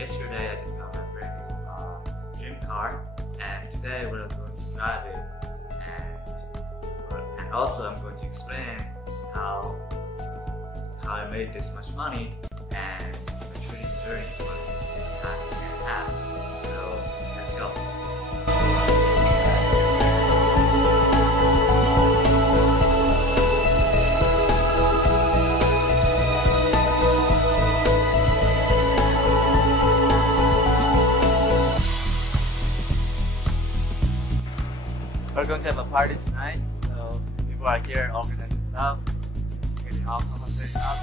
Yesterday I just got my brand new dream car, and today we're going to drive it, and also I'm going to explain how I made this much money and the trading journey for the past year and a half. So let's go. We're going to have a party tonight, so people are here organizing stuff, getting alcohol setting up.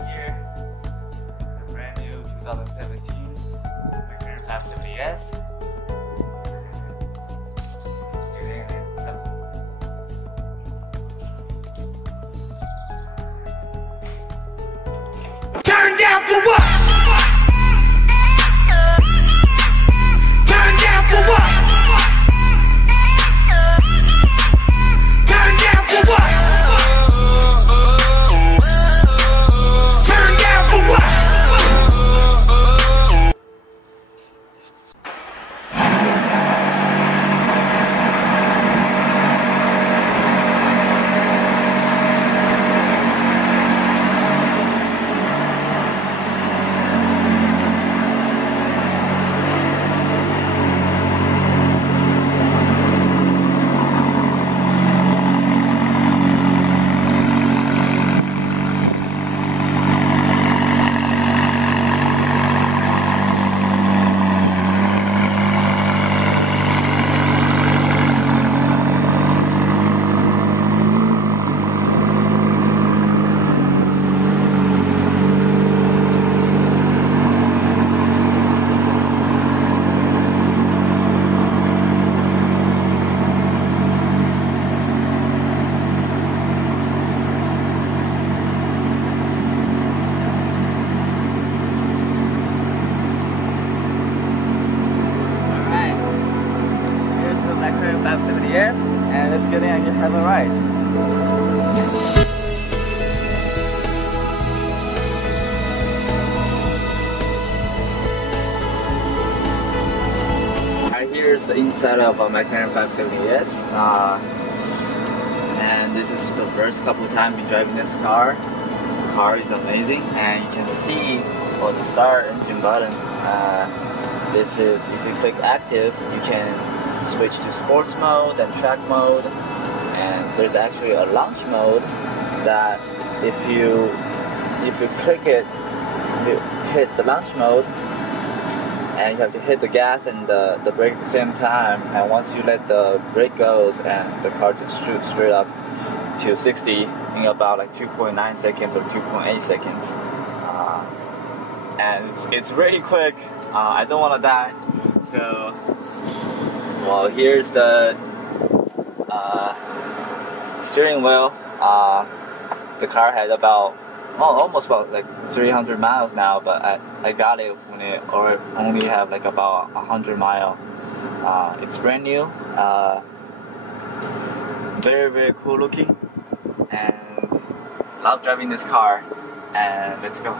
And here is the brand new 2017 McLaren 570S. Turn down for what? McLaren 570S, and let's get in and have a ride. Alright, here's the inside of a McLaren 570S, and this is the first couple of times we driving this car. The car is amazing, and you can see for the start engine button, this is, if you click active, you can switch to sports mode and track mode, and there's actually a launch mode that if you click it, you hit the launch mode, and you have to hit the gas and the brake at the same time, and once you let the brake goes, and the car just shoots straight up to 60 in about like 2.9 seconds or 2.8 seconds, and it's really quick. I don't want to die, so well, here's the steering wheel. The car had about, almost about like 300 miles now, but I got it when it only have like about 100 miles. It's brand new, very, very cool looking, and love driving this car, and let's go.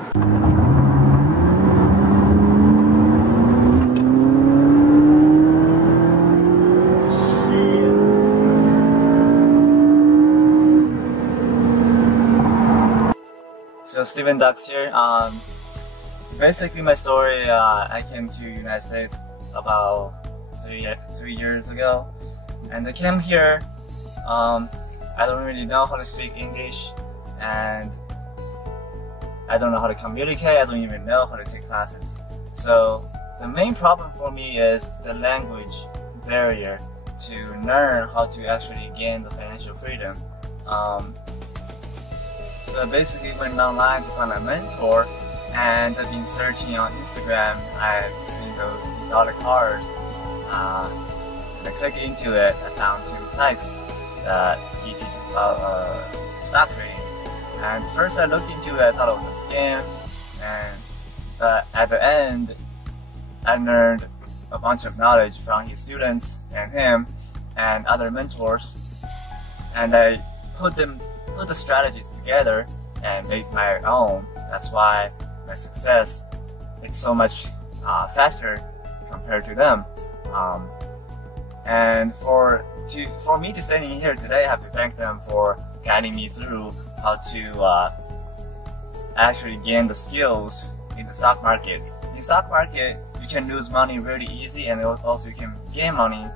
So Steven Ducks here. Basically my story, I came to United States about three years ago, and I came here, I don't really know how to speak English, and I don't know how to communicate, I don't even know how to take classes. So the main problem for me is the language barrier to learn how to actually gain the financial freedom. So I basically went online to find a mentor, and I've been searching on Instagram. I've seen these exotic cars, and I clicked into it. I found two sites that he teaches about stock trading. And first I looked into it, I thought it was a scam, and at the end I learned a bunch of knowledge from his students and him and other mentors, and I put the strategies together, and make my own. That's why my success is so much faster compared to them. And for me to stand in here today, I have to thank them for guiding me through how to actually gain the skills in the stock market. In the stock market, you can lose money really easy, and also you can gain money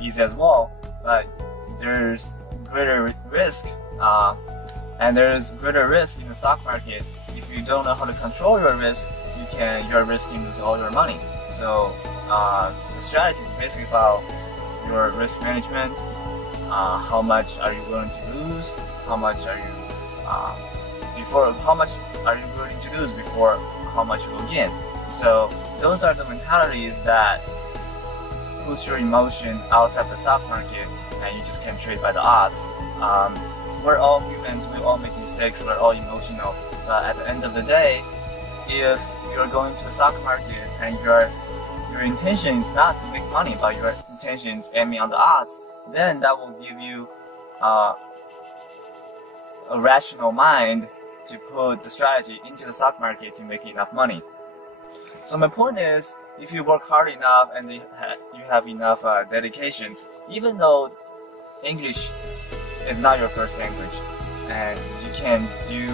easy as well. But there's greater risk, and there's greater risk in the stock market. If you don't know how to control your risk, you're risking losing all your money. So the strategy is basically about your risk management. How much are you willing to lose? How much are you willing to lose before how much you will gain? So those are the mentalities that push your emotion outside the stock market, and you just can't trade by the odds. We're all humans, we all make mistakes, we're all emotional, but at the end of the day, if you're going to the stock market and your intention is not to make money, but your intention is aiming on the odds, then that will give you a rational mind to put the strategy into the stock market to make enough money. So my point is, if you work hard enough and you have enough dedications, even though English is not your first language, and you can do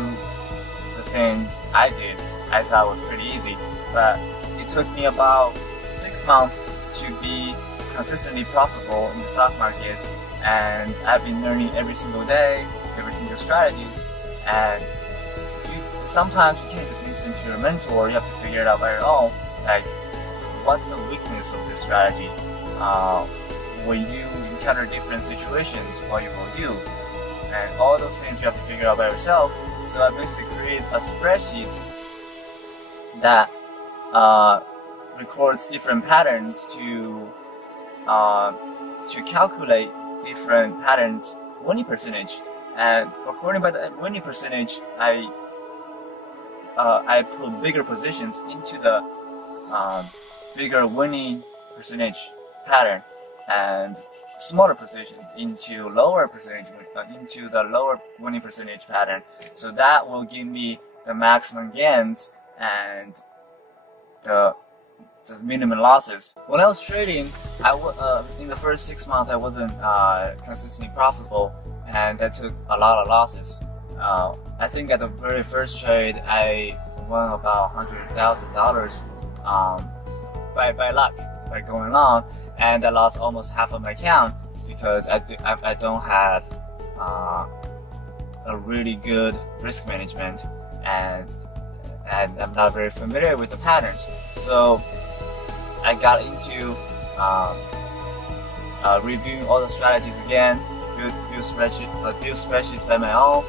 the things I did, I thought was pretty easy, but it took me about 6 months to be consistently profitable in the stock market, and I've been learning every single day, every single strategies, and sometimes you can't just listen to your mentor, you have to figure it out by your own, like what's the weakness of this strategy? When you encounter different situations, what you will do, and all those things you have to figure out by yourself. So I basically create a spreadsheet that records different patterns to calculate different patterns winning percentage, and according by the winning percentage, I put bigger positions into the bigger winning percentage pattern, and smaller positions into lower percentage into the lower winning percentage pattern. So that will give me the maximum gains and the minimum losses. When I was trading, in the first 6 months I wasn't consistently profitable, and I took a lot of losses. I think at the very first trade I won about $100,000 by luck, by going long, and I lost almost half of my account because I don't have a really good risk management, and I'm not very familiar with the patterns. So I got into reviewing all the strategies again, build spreadsheets by my own.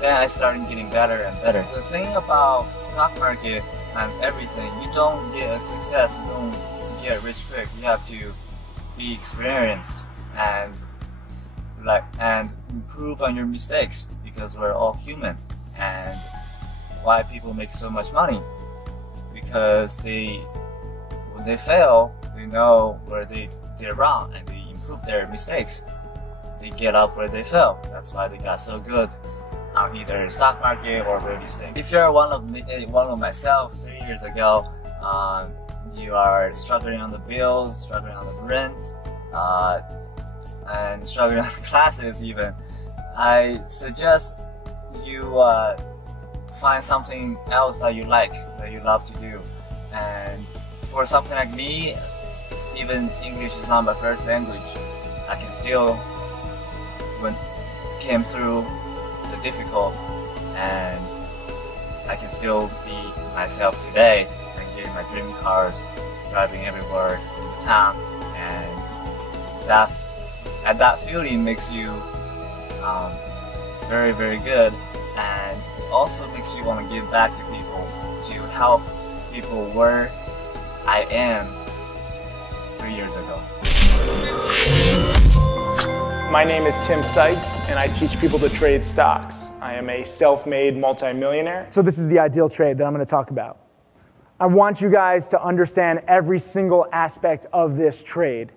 Then I started getting better and better. The thing about stock market and everything, you don't get a success, you don't get rich quick. You have to be experienced and improve on your mistakes, because we're all human. And why people make so much money? Because when they fail, they know where they're wrong and they improve their mistakes. They get up where they fell. That's why they got so good on either stock market or real estate. If you're one of myself 3 years ago, you are struggling on the bills, struggling on the rent, and struggling on classes even, I suggest you find something else that you like, that you love to do. And for something like me, even English is not my first language, I can still came through the difficult, and I can still be myself today and getting my dream cars, driving everywhere in the town, and that feeling makes you very, very good, and also makes you want to give back to people, to help people where I am 3 years ago. My name is Tim Seitz, and I teach people to trade stocks. I am a self-made multi-millionaire. So this is the ideal trade that I'm going to talk about. I want you guys to understand every single aspect of this trade.